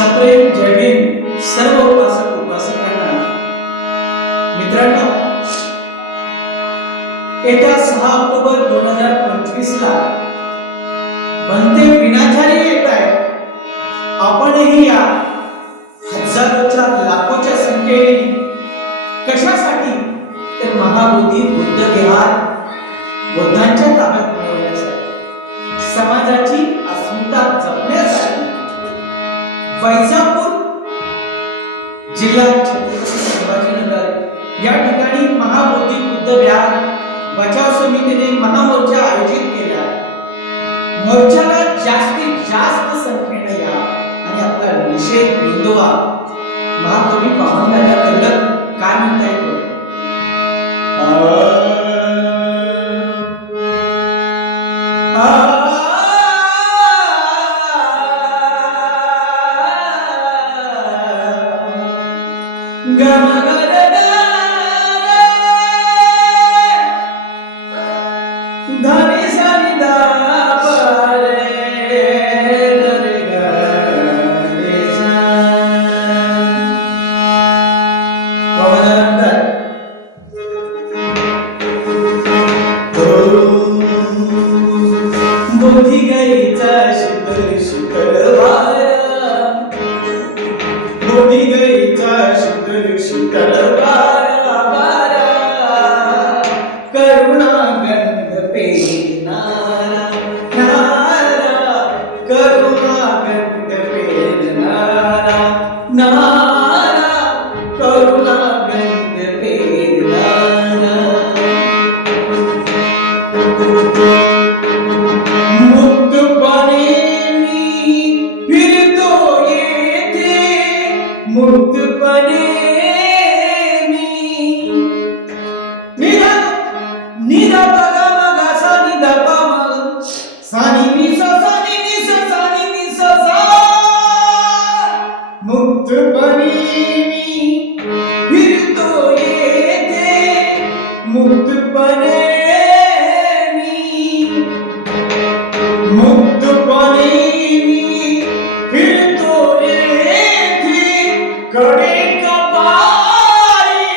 सप्रेम जय भीम सर्व उपासक उपासकांना. मित्रांनो, येत्या 6 ऑक्टोबर 2025 ला बनते विनाचारी येत आहे. आपणही या हजारोच्या लाखोच्या संख्येने कशासाठी तर महाबोधी बुद्ध विहार बुद्धांच्या ताब्यात मिळवण्यासाठी, समाजाची अस्मिता जपण्यासाठी वैजापूर जिल्हा छत्रपती संभाजीनगर या ठिकाणी महाबोधी बुद्ध विहार बचाव समितीने महामोर्चा आयोजित केला. मोर्चाला जास्तीत जास्त संख्येने या आणि आपला निषेध नोंदवा. महाकवी पावनदादा कर्डक काय म्हणतायत बघा. बोधी गईचा शीतल शीतल वारा, बोधी गईचा शीतल शीतल वारा वारा, करुणा गंध पेरणारा नारा, करुणा गंध पेरणारा नारा, करुणा गंध पेरणारा. मुक्तपणे मी फिरतो येथे, मुक्तपणे मी निधा निधा पगा मगा सा निधा पा मग सानी नि सा सानी नि सा सानी नि सा सा. मुक्तपणे मी फिरतो येथे, मुक्तपणे मुक्तपणे मी फिरतो येथे, कडे कपारी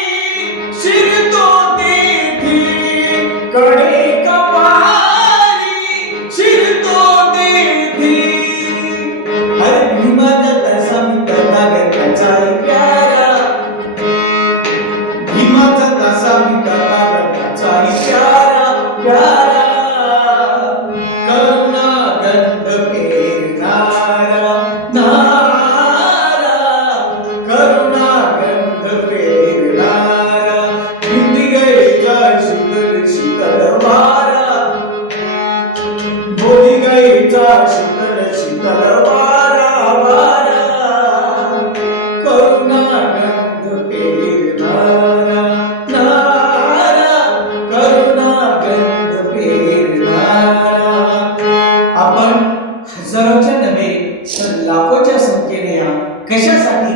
शिरतो तेथे, कडे कपारी शिरतो तेथे. हर भीमाचा तसा मी तथागताचा प्यारा, भीमाचा तसा मी तथागताचा प्यारा प्यारा. शीतल शीतल वारा वारा, करुणा गंध पेरणारा नारा, करुणा गंध पेरणारा. आपण हजारोच्या नव्हे तर लाखोच्या संख्येने या कशासाठी.